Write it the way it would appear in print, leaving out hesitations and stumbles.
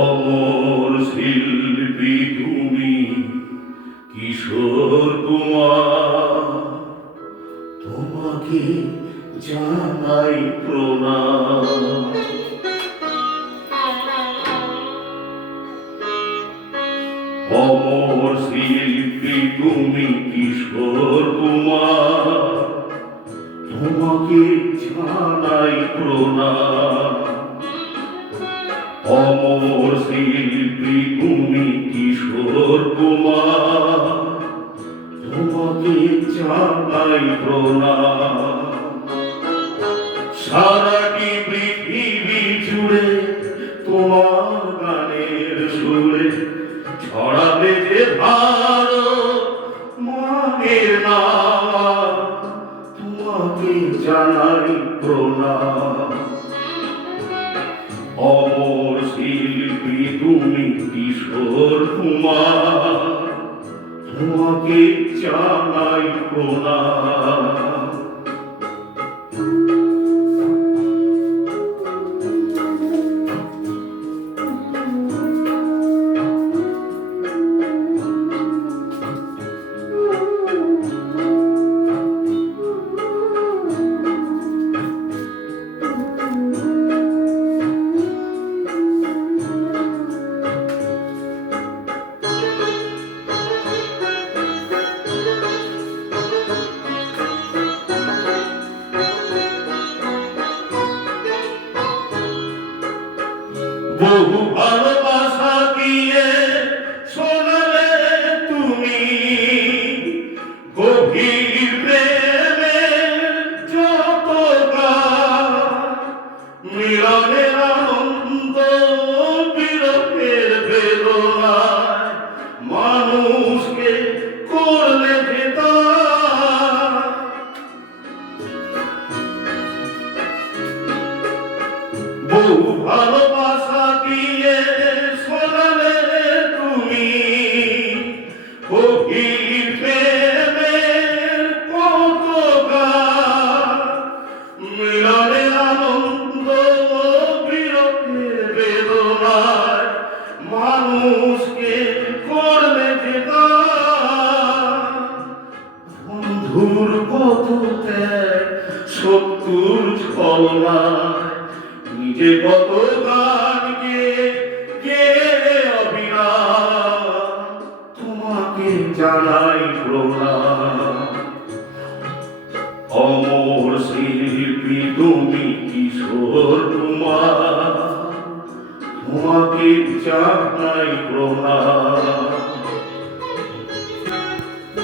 অমর শিল্পী তুমি কিশোর কুমার, তোমাকে জানাই প্রণাম। অমর শিল্পী তুমি কিশোর কুমার, তোমাকে জানাই প্রণাম। অমর শিল্পী তুমি কিশোর কুমার, তোমাকে জানাই প্রণাম। সারাটি পৃথিবী জুড়ে তোমার গানের সুরে ছড়াবে যে ভারত মায়ের নাম, তোমাকে জানাই প্রণাম। অমর শিল্পী তুমি কিশোর কুমার, তোমাকে জানাই প্রণাম। বহু ভালোবাসা দিয়ে শোনালে তুমি গভীর প্রেমের যত গান, মিলনের আনন্দ বিরহের বেদনায় মানুষকে করলে ভেতা। বহু ভালোবাসা দিয়ে শোনালে তুমি গভীর প্রেমের কত গান, মিলনের আনন্দ বিরহের বেদনায় মানুষকে করলে ভেতা। বন্ধুর কত ত্যাগ শত্রুর ছলনায়, নিজে কত গান গে অবিরাম, তোমাকে জানাই প্রণাম। অমর শিল্পী তুমি কিশোর কুমার, তোমাকে জানাই প্রণাম।